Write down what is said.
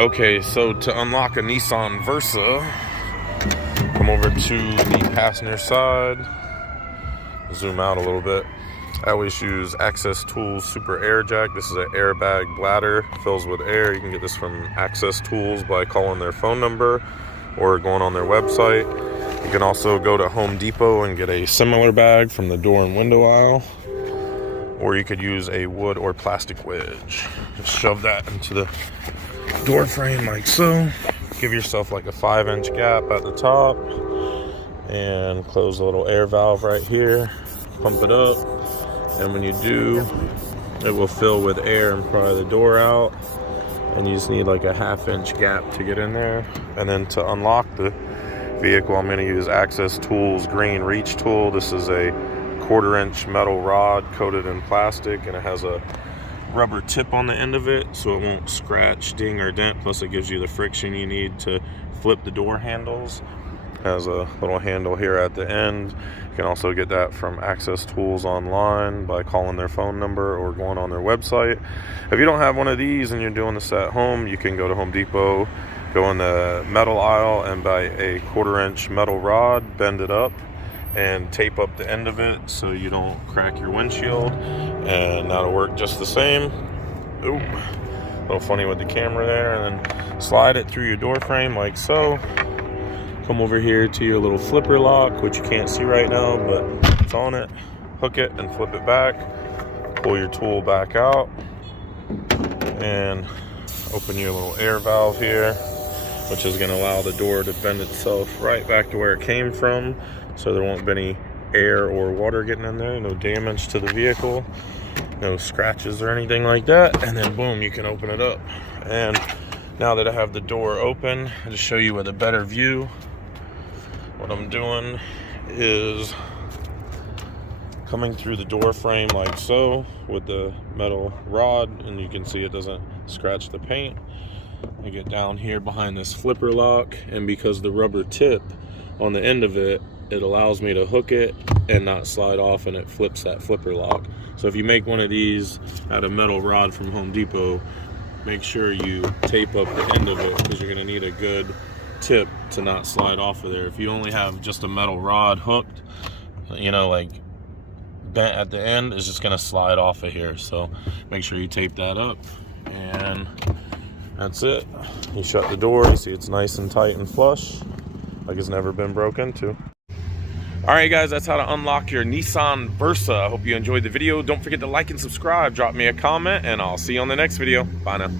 Okay, so to unlock a Nissan Versa, come over to the passenger side, zoom out a little bit. I always use Access Tools Super Air Jack. This is an airbag bladder, fills with air. You can get this from Access Tools by calling their phone number or going on their website. You can also go to Home Depot and get a similar bag from the door and window aisle, or you could use a wood or plastic wedge. Just shove that into the door frame like so. Give yourself like a 5-inch gap at the top and close the little air valve right here. Pump it up, and when you do, it will fill with air and pry the door out, and you just need like a 1/2-inch gap to get in there. And then to unlock the vehicle, I'm going to use Access Tools Green Reach Tool. This is a 1/4-inch metal rod coated in plastic, and it has a rubber tip on the end of it so it won't scratch, ding, or dent. Plus it gives you the friction you need to flip the door handles. It has a little handle here at the end. You can also get that from Access Tools online by calling their phone number or going on their website. If you don't have one of these and you're doing this at home, you can go to Home Depot, go in the metal aisle and buy a 1/4-inch metal rod, bend it up, and tape up the end of it so you don't crack your windshield, and that'll work just the same. Oop, a little funny with the camera there. And then slide it through your door frame like so. Come over here to your little flipper lock, which you can't see right now, but it's on it. Hook it and flip it back. Pull your tool back out and open your little air valve here, which is going to allow the door to bend itself right back to where it came from, so there won't be any air or water getting in there, no damage to the vehicle, no scratches or anything like that. And then boom, you can open it up. And now that I have the door open, I'll just show you with a better view. What I'm doing is coming through the door frame like so with the metal rod, and you can see it doesn't scratch the paint. I get down here behind this flipper lock, and because the rubber tip on the end of it, it allows me to hook it and not slide off, and it flips that flipper lock. So if you make one of these out of metal rod from Home Depot, make sure you tape up the end of it, because you're going to need a good tip to not slide off of there. If you only have just a metal rod hooked, you know, like bent at the end, it's just going to slide off of here. So make sure you tape that up, and that's it. You shut the door, you see it's nice and tight and flush, like it's never been broke into. Alright guys, that's how to unlock your Nissan Versa. I hope you enjoyed the video. Don't forget to like and subscribe, drop me a comment, and I'll see you on the next video. Bye now.